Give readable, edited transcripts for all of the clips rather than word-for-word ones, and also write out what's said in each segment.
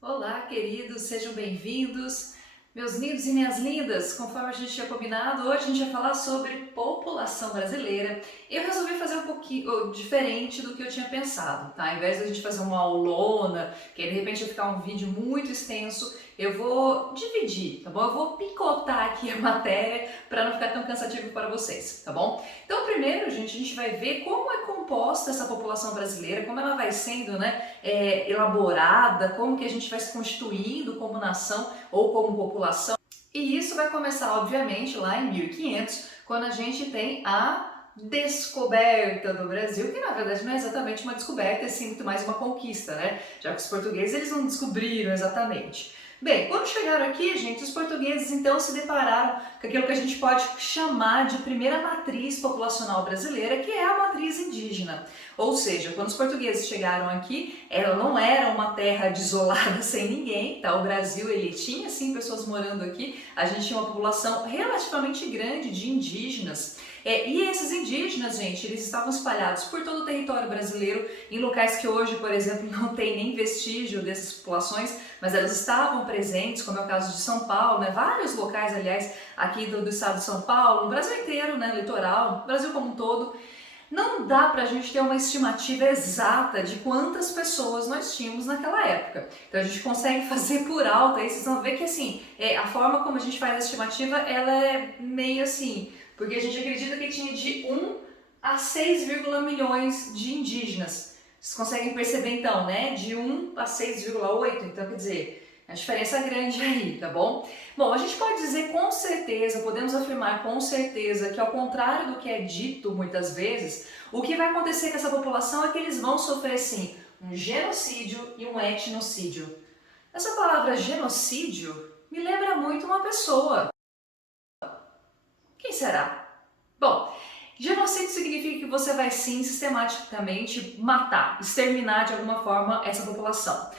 Olá, queridos, sejam bem-vindos, meus lindos e minhas lindas. Conforme a gente tinha combinado, hoje a gente vai falar sobre população brasileira. Eu resolvi fazer um pouquinho diferente do que eu tinha pensado, tá? Ao invés de a gente fazer uma aulona, que aí de repente vai ficar um vídeo muito extenso, eu vou dividir, tá bom? Eu vou picotar aqui a matéria para não ficar tão cansativo para vocês, tá bom? Então, primeiro, gente, a gente vai ver como é composta essa população brasileira, como ela vai sendo, elaborada, como que a gente vai se constituindo como nação ou como população. E isso vai começar, obviamente, lá em 1500, quando a gente tem a descoberta do Brasil, que na verdade não é exatamente uma descoberta, é sim muito mais uma conquista, né? Já que os portugueses eles não descobriram exatamente. Bem, quando chegaram aqui, gente, os portugueses então se depararam com aquilo que a gente pode chamar de primeira matriz populacional brasileira, que é a matriz indígena. Ou seja, quando os portugueses chegaram aqui, ela não era uma terra desolada sem ninguém, tá? O Brasil, ele tinha sim pessoas morando aqui, a gente tinha uma população relativamente grande de indígenas. E esses indígenas, gente, eles estavam espalhados por todo o território brasileiro, em locais que hoje, por exemplo, não tem nem vestígio dessas populações, mas elas estavam presentes, como é o caso de São Paulo, né? Vários locais, aliás, aqui do estado de São Paulo, no Brasil inteiro, né? Litoral, Brasil como um todo. Não dá para a gente ter uma estimativa exata de quantas pessoas nós tínhamos naquela época. Então a gente consegue fazer por alto, aí vocês vão ver que assim, a forma como a gente faz a estimativa, ela é meio assim, porque a gente acredita que tinha de 1 a 6, milhões de indígenas. Vocês conseguem perceber então, né? De 1 a 6,8, então quer dizer, a diferença é grande aí, tá bom? Bom, a gente pode dizer com certeza, podemos afirmar com certeza que ao contrário do que é dito muitas vezes, o que vai acontecer com essa população é que eles vão sofrer sim um genocídio e um etnocídio. Essa palavra genocídio me lembra muito uma pessoa. Quem será? Bom, genocídio significa que você vai sim sistematicamente matar, exterminar de alguma forma essa população.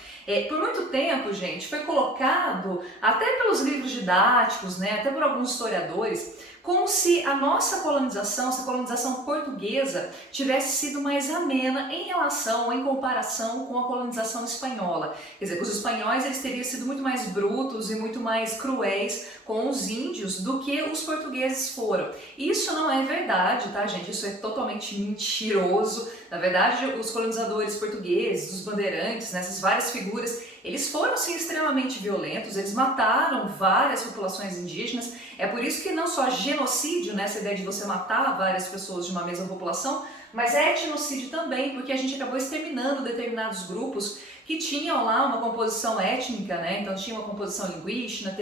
Por muito tempo, gente, foi colocado, até pelos livros didáticos, né, até por alguns historiadores, como se a nossa colonização, essa colonização portuguesa, tivesse sido mais amena em relação, em comparação com a colonização espanhola. Quer dizer, os espanhóis eles teriam sido muito mais brutos e muito mais cruéis com os índios do que os portugueses foram. Isso não é verdade, tá, gente? Isso é totalmente mentiroso. Na verdade, os colonizadores portugueses, os bandeirantes, essas várias figuras, eles foram sim extremamente violentos, eles mataram várias populações indígenas. É por isso que não só genocídio, né, essa ideia de você matar várias pessoas de uma mesma população, mas etnocídio também, porque a gente acabou exterminando determinados grupos que tinham lá uma composição étnica, né? Então tinha uma composição linguística,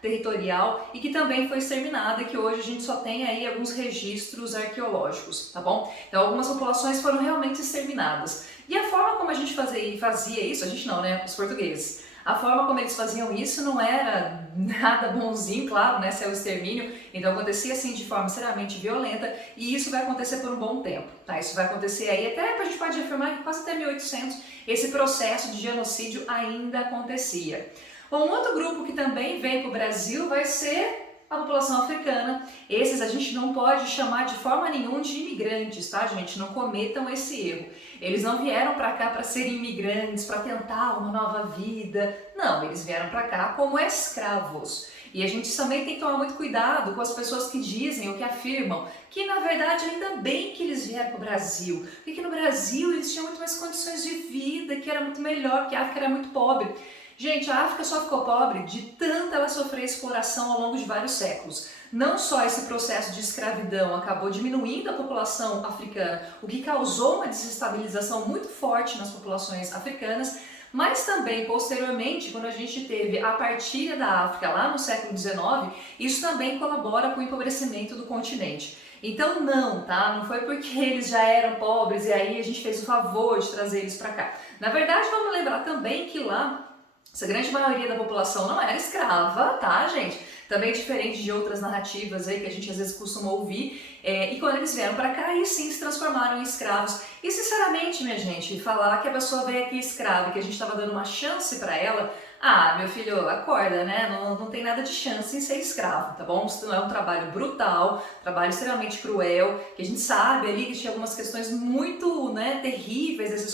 territorial e que também foi exterminada e que hoje a gente só tem aí alguns registros arqueológicos, tá bom? Então algumas populações foram realmente exterminadas. E a forma como a gente fazia isso, a gente não, né? Os portugueses. A forma como eles faziam isso não era nada bonzinho, claro, né? Se é o extermínio, então acontecia assim de forma extremamente violenta e isso vai acontecer por um bom tempo, tá? Isso vai acontecer aí até, a gente pode afirmar que quase até 1800 esse processo de genocídio ainda acontecia. Bom, um outro grupo que também veio para o Brasil vai ser a população africana. Esses a gente não pode chamar de forma nenhuma de imigrantes, tá, gente? Não cometam esse erro. Eles não vieram para cá para serem imigrantes, para tentar uma nova vida. Não, eles vieram para cá como escravos. E a gente também tem que tomar muito cuidado com as pessoas que dizem ou que afirmam que, na verdade, ainda bem que eles vieram para o Brasil. Porque no Brasil eles tinham muito mais condições de vida, que era muito melhor, porque a África era muito pobre. Gente, a África só ficou pobre de tanto ela sofrer exploração ao longo de vários séculos. Não só esse processo de escravidão acabou diminuindo a população africana, o que causou uma desestabilização muito forte nas populações africanas, mas também, posteriormente, quando a gente teve a partilha da África lá no século XIX, isso também colabora com o empobrecimento do continente. Então não, tá? Não foi porque eles já eram pobres e aí a gente fez o favor de trazer eles para cá. Na verdade, vamos lembrar também que lá essa grande maioria da população não era escrava, tá, gente? Também diferente de outras narrativas aí que a gente às vezes costuma ouvir. E quando eles vieram para cá, aí sim se transformaram em escravos. E sinceramente, minha gente, falar que a pessoa veio aqui escrava e que a gente estava dando uma chance para ela, Ah, meu filho, acorda, né? Não tem nada de chance em ser escravo, tá bom? Isso é um trabalho brutal, trabalho extremamente cruel, que a gente sabe ali que tinha algumas questões muito, né, terríveis dessa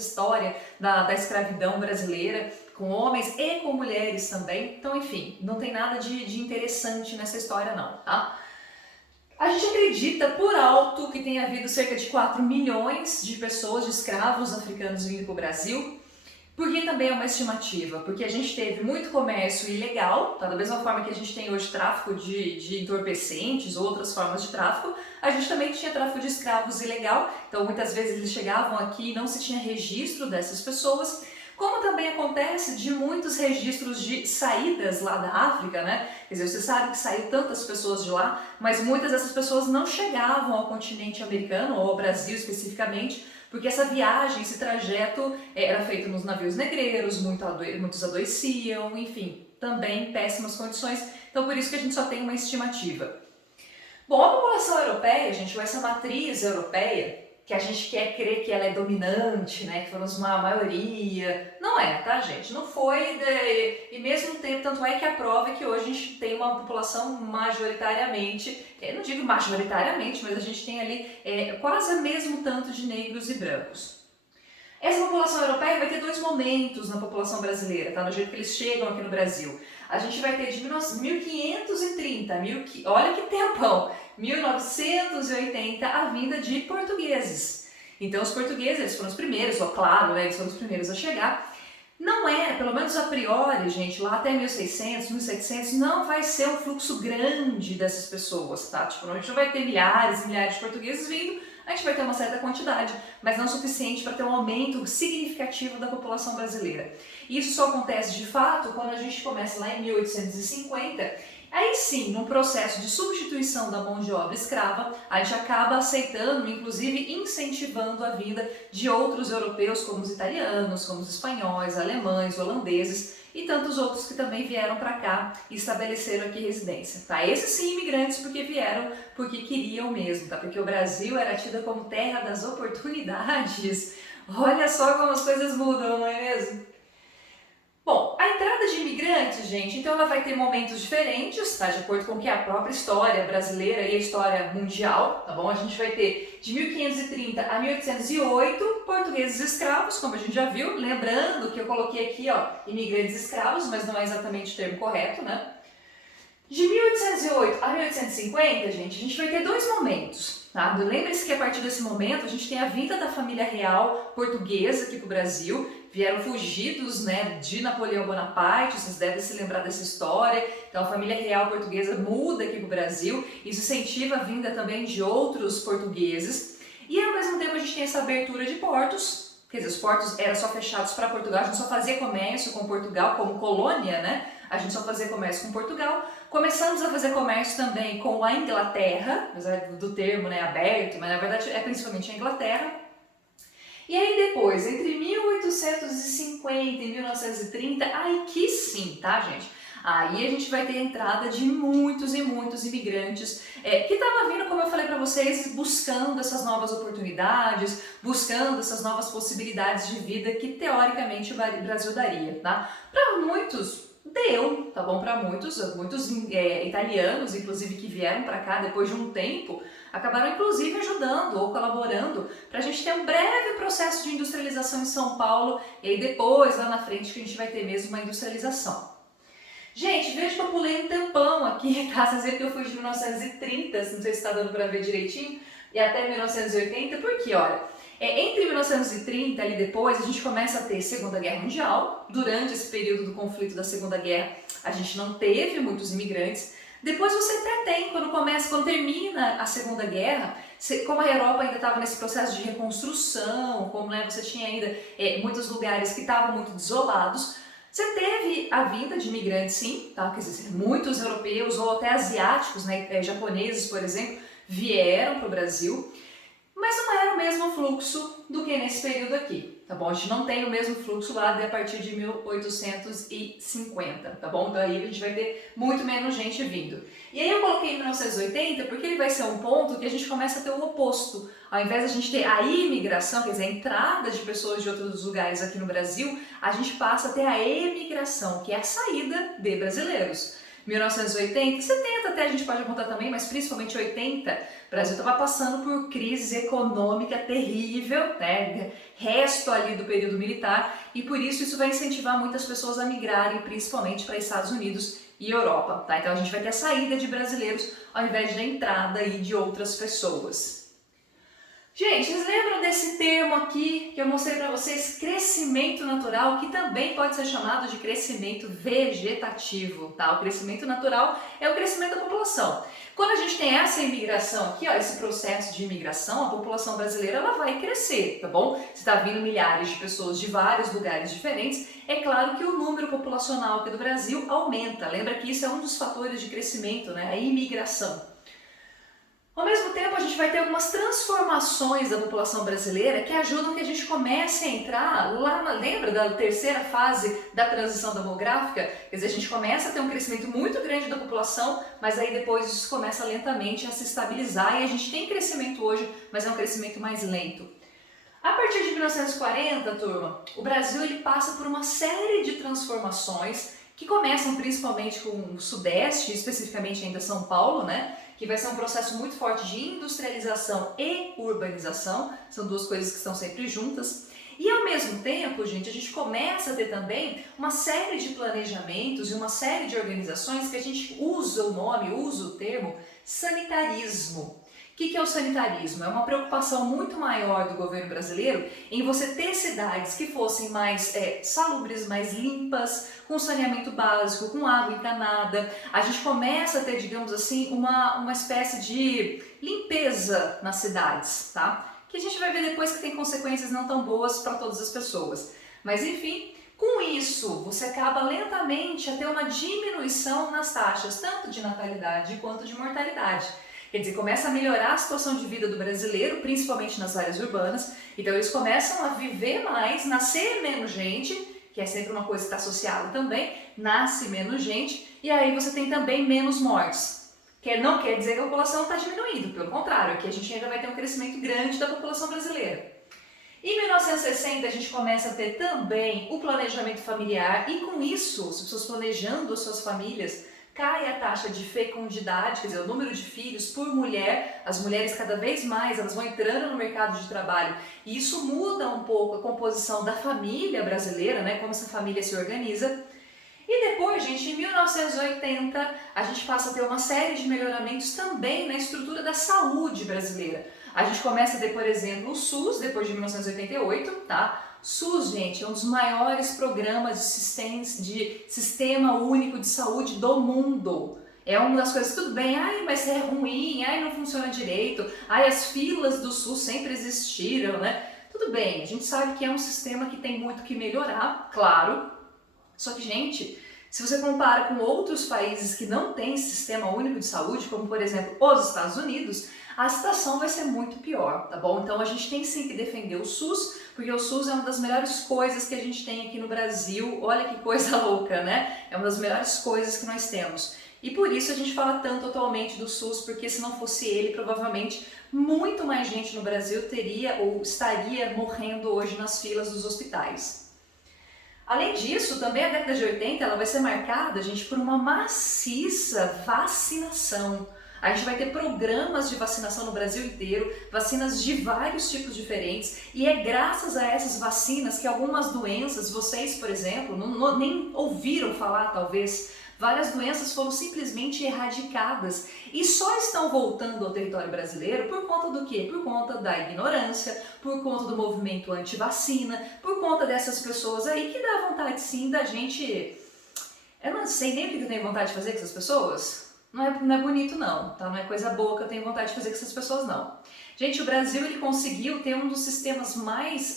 história da escravidão brasileira, com homens e com mulheres também. Então, enfim, não tem nada de interessante nessa história não, tá? A gente acredita por alto que tenha havido cerca de 4 milhões de pessoas, de escravos africanos vindo para o Brasil. Porque também é uma estimativa, porque a gente teve muito comércio ilegal, tá? Da mesma forma que a gente tem hoje tráfico de entorpecentes ou outras formas de tráfico, a gente também tinha tráfico de escravos ilegal, então muitas vezes eles chegavam aqui e não se tinha registro dessas pessoas, como também acontece de muitos registros de saídas lá da África, né? Quer dizer, você sabe que saiu tantas pessoas de lá, mas muitas dessas pessoas não chegavam ao continente americano, ou ao Brasil especificamente, porque essa viagem, esse trajeto era feito nos navios negreiros, muitos adoeciam, enfim, também péssimas condições, então por isso que a gente só tem uma estimativa. Bom, a população europeia, gente, ou essa matriz europeia, que a gente quer crer que ela é dominante, né, que formos uma maioria, não é, tá, gente? Não foi, e mesmo tempo, tanto é que a prova é que hoje a gente tem uma população majoritariamente, não digo majoritariamente, mas a gente tem ali quase o mesmo tanto de negros e brancos. Essa população europeia vai ter dois momentos na população brasileira, tá? No jeito que eles chegam aqui no Brasil. A gente vai ter de 1530, olha que tempão, 1980, a vinda de portugueses. Então os portugueses, eles foram os primeiros, claro, né, eles foram os primeiros a chegar. Não é, pelo menos a priori, gente, lá até 1600, 1700, não vai ser um fluxo grande dessas pessoas, tá? Tipo, a gente não vai ter milhares e milhares de portugueses vindo, a gente vai ter uma certa quantidade, mas não suficiente para ter um aumento significativo da população brasileira. Isso só acontece de fato quando a gente começa lá em 1850, aí sim, num processo de substituição da mão de obra escrava, a gente acaba aceitando, inclusive incentivando a vinda de outros europeus, como os italianos, como os espanhóis, alemães, holandeses, e tantos outros que também vieram para cá e estabeleceram aqui residência, tá? Esses sim imigrantes porque vieram porque queriam mesmo, tá? Porque o Brasil era tida como terra das oportunidades. Olha só como as coisas mudam, não é mesmo? Bom, a entrada de imigrantes, gente, então ela vai ter momentos diferentes, tá? De acordo com o que é a própria história brasileira e a história mundial, tá bom? A gente vai ter de 1530 a 1808 portugueses escravos, como a gente já viu, lembrando que eu coloquei aqui, ó, imigrantes escravos, mas não é exatamente o termo correto, né? De 1808 a 1850, gente, a gente vai ter dois momentos, tá? Lembre-se que a partir desse momento a gente tem a vinda da família real portuguesa aqui para o Brasil, vieram fugidos, né, de Napoleão Bonaparte, vocês devem se lembrar dessa história. Então a família real portuguesa muda aqui para o Brasil, isso incentiva a vinda também de outros portugueses. E ao mesmo tempo a gente tem essa abertura de portos, quer dizer, os portos eram só fechados para Portugal, a gente só fazia comércio com Portugal como colônia, né? A gente só fazia comércio com Portugal. Começamos a fazer comércio também com a Inglaterra, apesar do termo, né, aberto, mas na verdade é principalmente a Inglaterra. E aí depois, entre 1850 e 1930, aí que sim, tá, gente? Aí a gente vai ter a entrada de muitos e muitos imigrantes que estavam vindo, como eu falei para vocês, buscando essas novas oportunidades, buscando essas novas possibilidades de vida que teoricamente o Brasil daria, tá? Para muitos deu, tá bom? Para muitos italianos, inclusive, que vieram para cá depois de um tempo, acabaram inclusive ajudando ou colaborando para a gente ter um breve processo de industrialização em São Paulo e aí depois, lá na frente, que a gente vai ter mesmo uma industrialização. Gente, veja que eu pulei um tempão aqui, tá? Vocês viram que eu fui de 1930, não sei se está dando para ver direitinho, e até 1980, porque, olha, entre 1930 ali depois, a gente começa a ter Segunda Guerra Mundial. Durante esse período do conflito da Segunda Guerra, a gente não teve muitos imigrantes. Depois você até tem, quando termina a Segunda Guerra, como a Europa ainda estava nesse processo de reconstrução, como, né, você tinha ainda muitos lugares que estavam muito desolados, você teve a vinda de imigrantes, sim, tá? Quer dizer, muitos europeus ou até asiáticos, né, japoneses, por exemplo, vieram para o Brasil, mas não era o mesmo fluxo do que nesse período aqui. tá bom? A gente não tem o mesmo fluxo lá a partir de 1850, tá bom? Então aí a gente vai ter muito menos gente vindo. E aí eu coloquei em 1980 porque ele vai ser um ponto que a gente começa a ter o oposto. Ao invés de a gente ter a imigração, quer dizer, a entrada de pessoas de outros lugares aqui no Brasil, a gente passa a ter a emigração, que é a saída de brasileiros. 1980, 70 até a gente pode apontar também, mas principalmente 80, o Brasil estava passando por crise econômica terrível, né? Resto ali do período militar, e por isso vai incentivar muitas pessoas a migrarem, principalmente para Estados Unidos e Europa, tá? Então a gente vai ter a saída de brasileiros ao invés da entrada aí de outras pessoas. Gente, vocês lembram desse termo aqui que eu mostrei para vocês, crescimento natural, que também pode ser chamado de crescimento vegetativo, tá? O crescimento natural é o crescimento da população. Quando a gente tem essa imigração aqui, ó, esse processo de imigração, a população brasileira ela vai crescer, tá bom? Se está vindo milhares de pessoas de vários lugares diferentes, é claro que o número populacional aqui do Brasil aumenta. Lembra que isso é um dos fatores de crescimento, né? A imigração. Ao mesmo tempo, a gente vai ter algumas transformações da população brasileira que ajudam que a gente comece a entrar lá, lembra da terceira fase da transição demográfica? Quer dizer, a gente começa a ter um crescimento muito grande da população, mas aí depois isso começa lentamente a se estabilizar e a gente tem crescimento hoje, mas é um crescimento mais lento. A partir de 1940, turma, o Brasil ele passa por uma série de transformações que começam principalmente com o Sudeste, especificamente ainda São Paulo, né? Que vai ser um processo muito forte de industrialização e urbanização, são duas coisas que estão sempre juntas. E ao mesmo tempo, gente, a gente começa a ter também uma série de planejamentos e uma série de organizações que a gente usa o nome, usa o termo sanitarismo. O que é o sanitarismo? É uma preocupação muito maior do governo brasileiro em você ter cidades que fossem mais salubres, mais limpas, com saneamento básico, com água encanada. A gente começa a ter, digamos assim, uma espécie de limpeza nas cidades, tá? Que a gente vai ver depois que tem consequências não tão boas para todas as pessoas. Mas enfim, com isso você acaba lentamente a ter uma diminuição nas taxas, tanto de natalidade quanto de mortalidade. Quer dizer, começa a melhorar a situação de vida do brasileiro, principalmente nas áreas urbanas. Então eles começam a viver mais, nascer menos gente, que é sempre uma coisa que está associada também, nasce menos gente, e aí você tem também menos mortes. Que não quer dizer que a população está diminuindo, pelo contrário, aqui a gente ainda vai ter um crescimento grande da população brasileira. Em 1960 a gente começa a ter também o planejamento familiar, e com isso, as pessoas planejando as suas famílias, cai a taxa de fecundidade, quer dizer, o número de filhos por mulher, as mulheres cada vez mais, elas vão entrando no mercado de trabalho e isso muda um pouco a composição da família brasileira, né, como essa família se organiza. E depois, gente, em 1980, a gente passa a ter uma série de melhoramentos também na estrutura da saúde brasileira. A gente começa a ter, por exemplo, o SUS, depois de 1988, tá? SUS, gente, é um dos maiores programas de sistema único de saúde do mundo. É uma das coisas, tudo bem, ai, mas é ruim, ai, não funciona direito, ai, as filas do SUS sempre existiram, né? Tudo bem, a gente sabe que é um sistema que tem muito que melhorar, claro. Só que, gente, se você compara com outros países que não têm sistema único de saúde, como por exemplo os Estados Unidos, a situação vai ser muito pior, tá bom? Então a gente tem sim que defender o SUS, porque o SUS é uma das melhores coisas que a gente tem aqui no Brasil. Olha que coisa louca, né? É uma das melhores coisas que nós temos. E por isso a gente fala tanto atualmente do SUS, porque se não fosse ele, provavelmente muito mais gente no Brasil teria ou estaria morrendo hoje nas filas dos hospitais. Além disso, também a década de 80 ela vai ser marcada, gente, por uma maciça vacinação. A gente vai ter programas de vacinação no Brasil inteiro, vacinas de vários tipos diferentes, e é graças a essas vacinas que algumas doenças, vocês, por exemplo, nem ouviram falar, talvez, várias doenças foram simplesmente erradicadas e só estão voltando ao território brasileiro por conta do quê? Por conta da ignorância, por conta do movimento anti-vacina, por conta dessas pessoas aí que dá vontade sim da gente... Eu não sei nem o que eu tenho vontade de fazer com essas pessoas. Não é bonito não, tá? Não é coisa boa que eu tenho vontade de fazer com essas pessoas não. Gente, o Brasil ele conseguiu ter um dos sistemas mais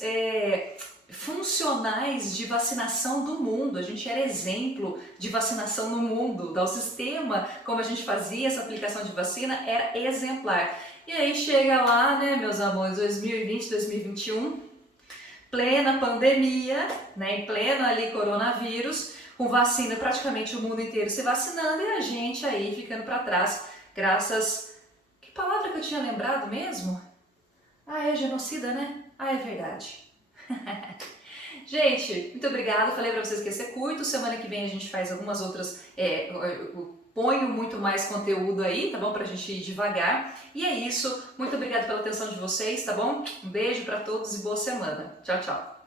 funcionais de vacinação do mundo. A gente era exemplo de vacinação no mundo. O sistema, como a gente fazia essa aplicação de vacina, era exemplar. E aí chega lá, né, meus amores, 2020, 2021... plena pandemia, né, em pleno ali coronavírus, com vacina praticamente o mundo inteiro se vacinando e a gente aí ficando para trás, graças... Que palavra que eu tinha lembrado mesmo? Ah, é genocida, né? Ah, é verdade. Gente, muito obrigada. Falei pra vocês que ia ser curto. Semana que vem a gente faz algumas outras. Eu ponho muito mais conteúdo aí, tá bom? Pra gente ir devagar. E é isso. Muito obrigada pela atenção de vocês, tá bom? Um beijo pra todos e boa semana. Tchau, tchau.